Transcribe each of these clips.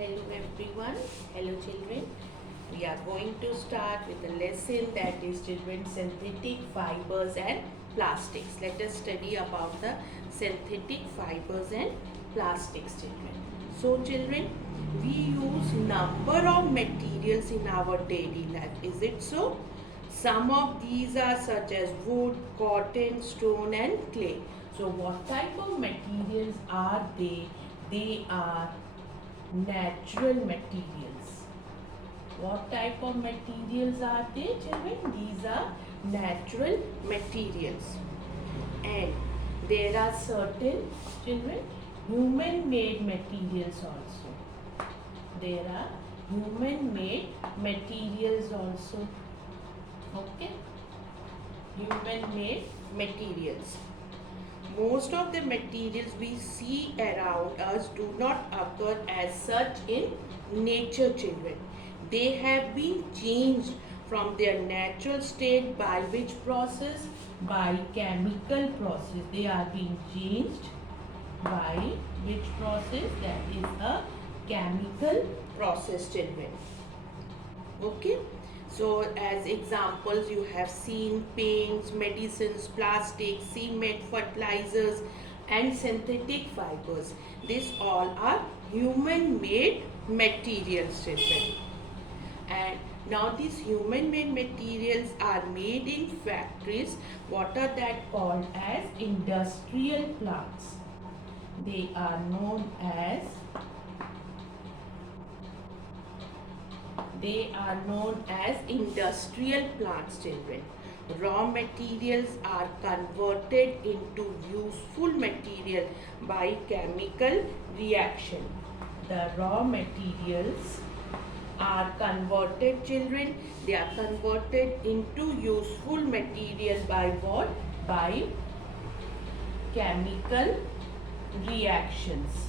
Hello everyone, hello children. We are going to start with a lesson that is children synthetic fibers and plastics. Let us study about the synthetic fibers and plastics children. So children, we use number of materials in our daily life. Is it so? Some of these are such as wood, cotton, stone and clay. So what type of materials are they? They are natural materials. What type of materials are they, children? These are natural materials. And there are certain, children, human-made materials also. There are human-made materials also. Okay? Human-made materials. Most of the materials we see around us do not occur as such in nature, children. They have been changed from their natural state by which process? By chemical process. They are being changed by which process? That is a chemical process, children. Okay. So as examples you have seen paints, medicines, plastics, cement, fertilizers and synthetic fibers. These all are human made materials, children. And now these human made materials are made in factories. What are that called as? Industrial plants. They are known as industrial plants, children. Raw materials are converted into useful material by chemical reaction. The raw materials are converted, children. They are converted into useful material by what? By chemical reactions.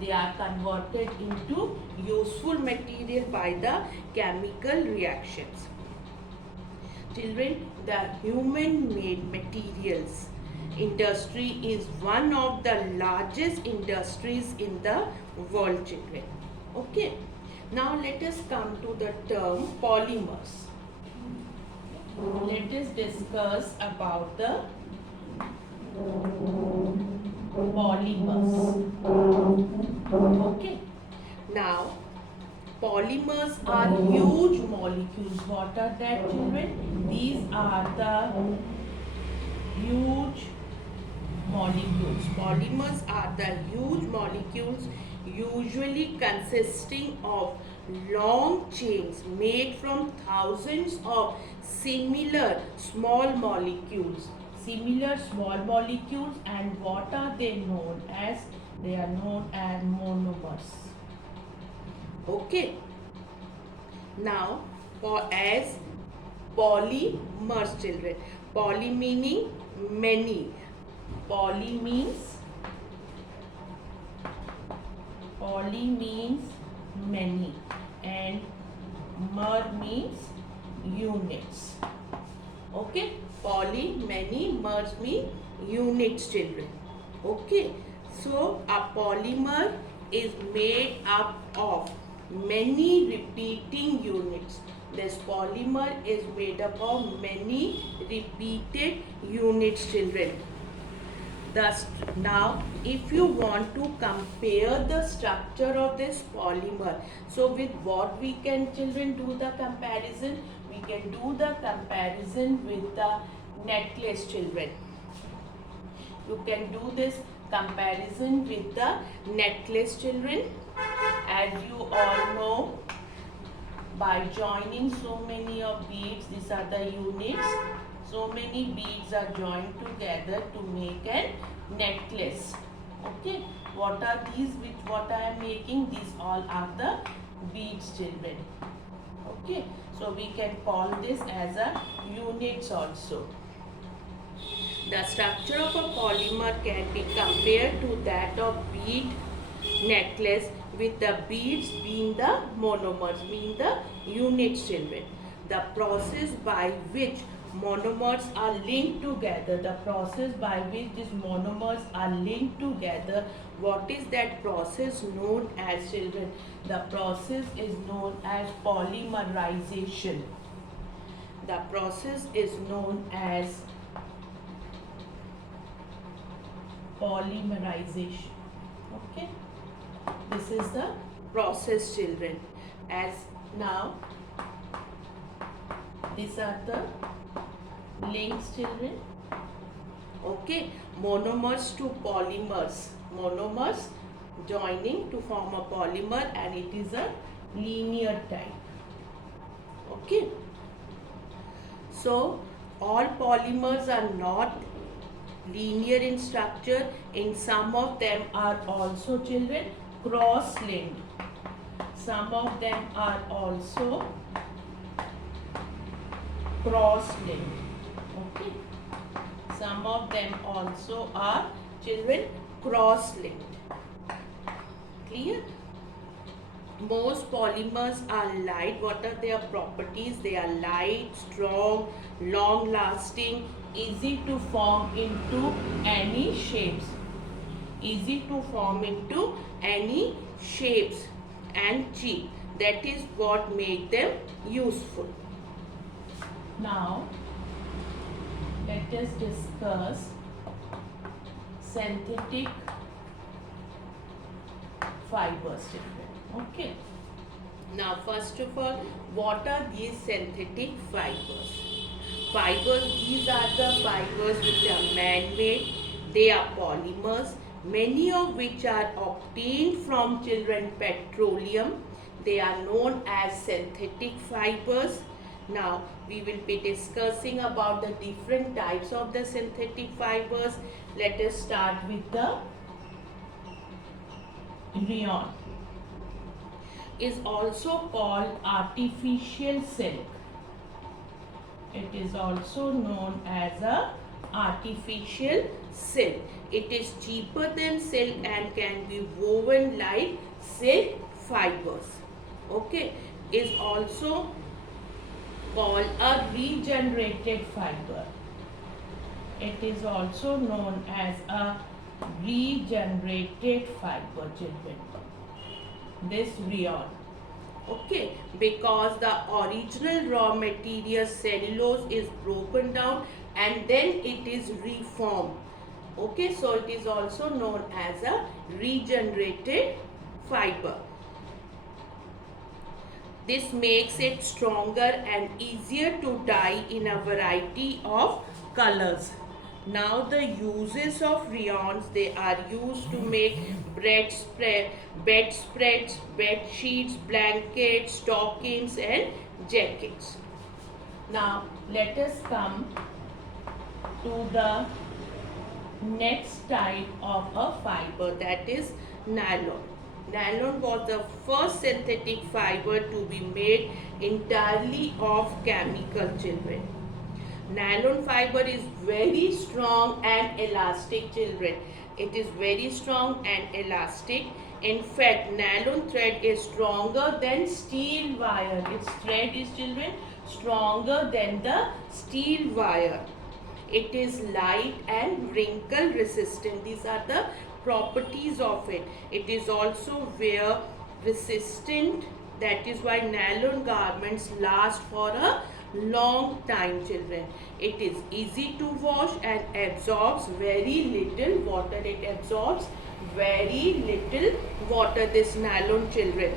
They are converted into useful material by the chemical reactions. Children, the human-made materials industry is one of the largest industries in the world, children. Okay. Now let us come to the term polymers. Let us discuss about the polymers. Okay. Now, polymers are huge molecules. What are that, children? These are the huge molecules. Polymers are the huge molecules usually consisting of long chains made from thousands of similar small molecules. And what are they known as? They are known as monomers. Okay. Now, as polymers, children. Poly meaning many. Poly means many and mer means units. Okay. Poly, many, mers mean units, children. Okay. So a polymer is made up of many repeating units. This polymer is made up of many repeated units, children. Thus, now if you want to compare the structure of this polymer, so with what we can, children, do the comparison? We can do the comparison with the necklace, children. You can do this comparison with the necklace, children. As you all know, by joining so many of beads, these are the units. So many beads are joined together to make a necklace. Okay. What are these which what I am making? These all are the beads, children. Okay. So we can call this as a units also. The structure of a polymer can be compared to that of bead necklace, with the beads being the monomers, being the units, children. The process by which monomers are linked together, the process by which these monomers are linked together, what is that process known as, children? The process is known as polymerization. The process is known as polymerization. Okay, this is the process, children. As now, these are the links, children. Okay, monomers to polymers, monomers joining to form a polymer, and it is a linear type. Okay, so all polymers are not linear in structure. In some of them are also, children, cross-linked. Some of them are also cross-linked. Okay, some of them also are, children, cross-linked. Clear? Most polymers are light. What are their properties? They are light, strong, long lasting, easy to form into any shapes. Easy to form into any shapes, and cheap. That is what make them useful. Now, let us discuss synthetic fibers. Okay. Now, first of all, what are these synthetic fibers? Fibers, these are the fibers which are man-made. They are polymers, many of which are obtained from, children, petroleum. They are known as synthetic fibers. Now, we will be discussing about the different types of the synthetic fibers. Let us start with the rayon. Is also called artificial silk. It is also known as a artificial silk. It is cheaper than silk and can be woven like silk fibers. Okay, is also called a regenerated fiber. It is also known as a regenerated fiber, children. This rayon. Okay, because the original raw material cellulose is broken down and then it is reformed. Okay, so it is also known as a regenerated fiber. This makes it stronger and easier to dye in a variety of colors. Now the uses of rayons, they are used to make bedspreads, bed sheets, blankets, stockings and jackets. Now let us come to the next type of a fiber, that is nylon. Nylon was the first synthetic fiber to be made entirely of chemical, children. Nylon fiber is very strong and elastic, children. It is very strong and elastic. In fact, nylon thread is stronger than steel wire. Its thread is, children, stronger than the steel wire. It is light and wrinkle resistant. These are the properties of it. It is also wear resistant. That is why nylon garments last for a long time, children. It is easy to wash and absorbs very little water. It absorbs very little water, this nylon, children.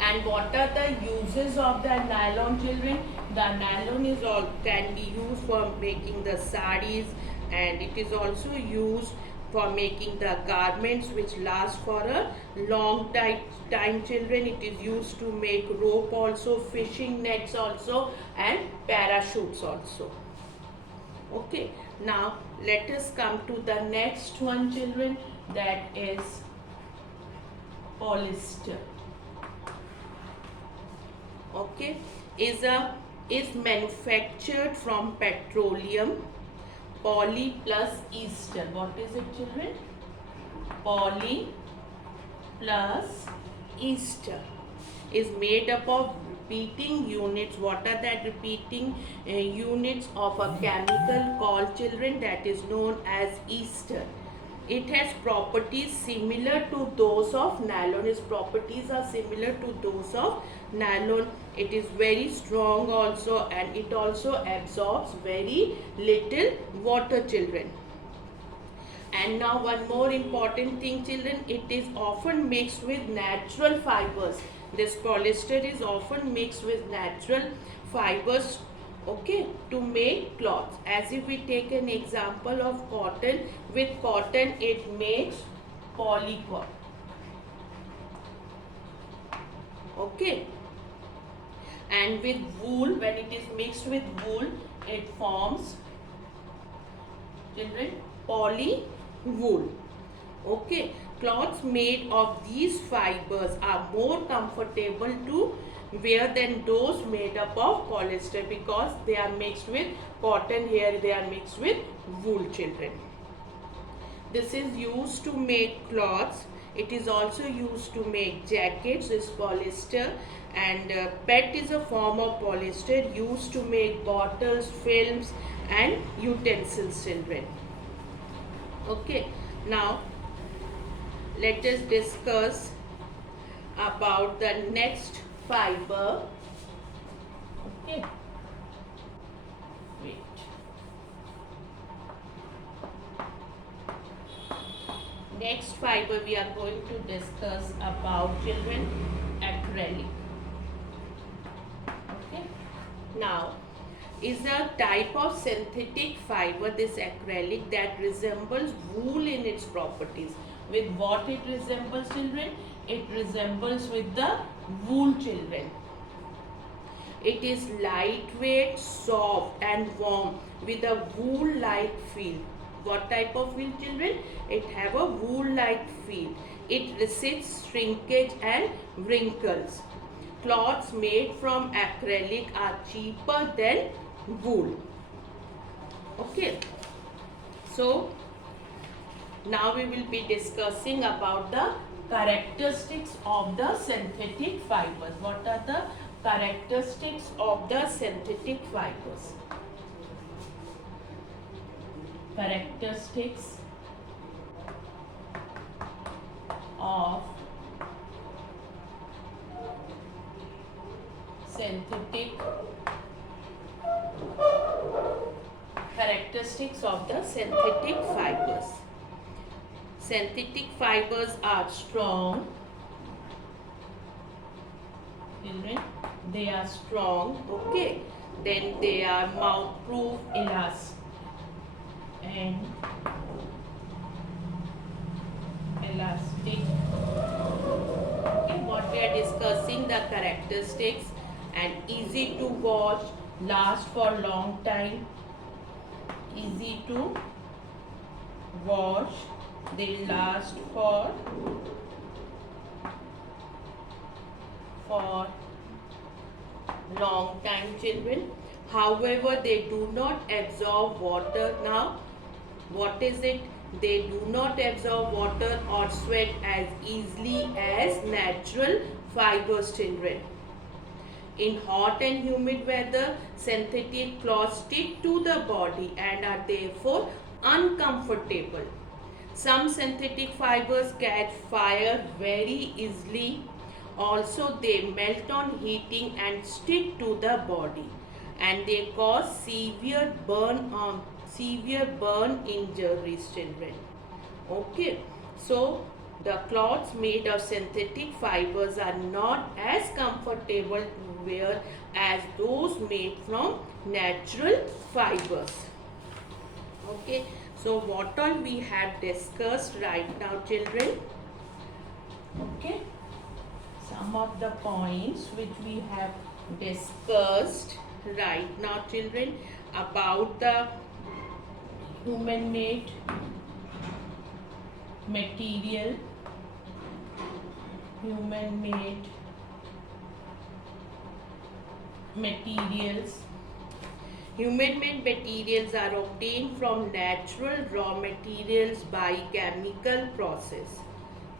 And what are the uses of the nylon, children? The nylon is all can be used for making the sarees, and it is also used for making the garments which last for a long time, children. It is used to make rope also, fishing nets also, and parachutes also. Okay, now let us come to the next one, children, that is polyester. Okay, is manufactured from petroleum. Poly plus ester. What is it, children? Poly plus ester is made up of repeating units. What are that repeating units of a chemical called, children, that is known as ester. It has properties similar to those of nylon. Its properties are similar to those of nylon. It is very strong also, and it also absorbs very little water, children. And now one more important thing, children, it is often mixed with natural fibers. This polyester is often mixed with natural fibers, okay, to make cloths. As if we take an example of cotton, with cotton it makes polycot, okay, and with wool, when it is mixed with wool, it forms, children, poly wool. Okay, cloths made of these fibers are more comfortable to wear than those made up of polyester, because they are mixed with cotton. Here they are mixed with wool, children. This is used to make cloths. It is also used to make jackets. This polyester, and PET is a form of polyester used to make bottles, films and utensils, children. Okay, now let us discuss about the next fiber. Okay, wait. Next fiber we are going to discuss about, children, acrylic. Okay, now is a type of synthetic fiber, this acrylic, that resembles wool in its properties. With what it resembles, children? It resembles with the wool, children. It is lightweight, soft and warm with a wool-like feel. What type of feel, children? It have a wool-like feel. It resists shrinkage and wrinkles. Cloths made from acrylic are cheaper than wool. Okay, so now we will be discussing about the characteristics of the synthetic fibers. What are the characteristics of the synthetic fibers? Characteristics of synthetic fibers. Synthetic fibers are strong, children. They are strong, okay. Then they are mouth-proof, elastic. Okay, what we are discussing, the characteristics, and easy to wash, last for long time. Easy to wash, they last for long time, children. However, they do not absorb water. Now, what is it? They do not absorb water or sweat as easily as natural fibers, children. In hot and humid weather, synthetic cloths stick to the body and are therefore uncomfortable. Some synthetic fibers catch fire very easily. Also, they melt on heating and stick to the body, and they cause severe burn injuries, children. Okay, so the cloths made of synthetic fibers are not as comfortable to wear as those made from natural fibers. Okay, so what all we have discussed right now, children? Okay, some of the points which we have discussed right now, children, about the human-made materials. Human-made materials are obtained from natural raw materials by chemical process.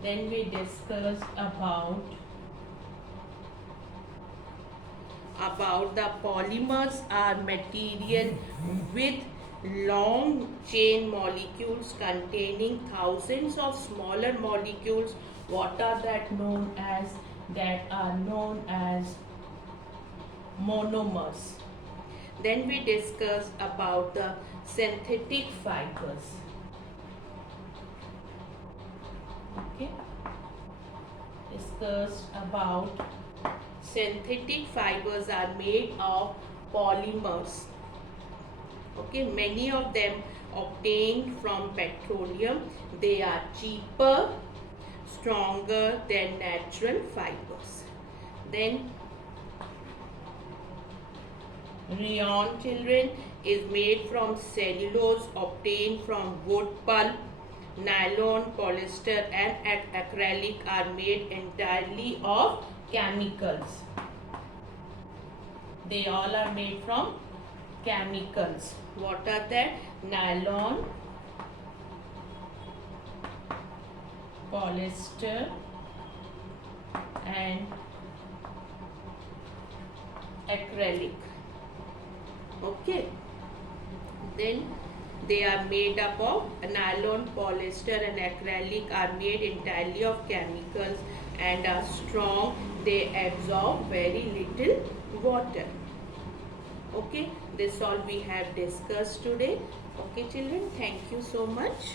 Then we discussed about about the polymers are material with long chain molecules containing thousands of smaller molecules. What are that known as? That are known as monomers. Then we discussed about the synthetic fibers. Okay. Discussed about synthetic fibers are made of polymers. Okay, many of them obtained from petroleum. They are cheaper, stronger than natural fibers. Then rayon, children, is made from cellulose obtained from wood pulp. Nylon, polyester and acrylic are made entirely of chemicals. They all are made from chemicals. What are that? Nylon, polyester and acrylic. Okay. Then they are made up of nylon, polyester and acrylic are made entirely of chemicals and are strong. They absorb very little water. Okay, this all we have discussed today. Okay children, thank you so much.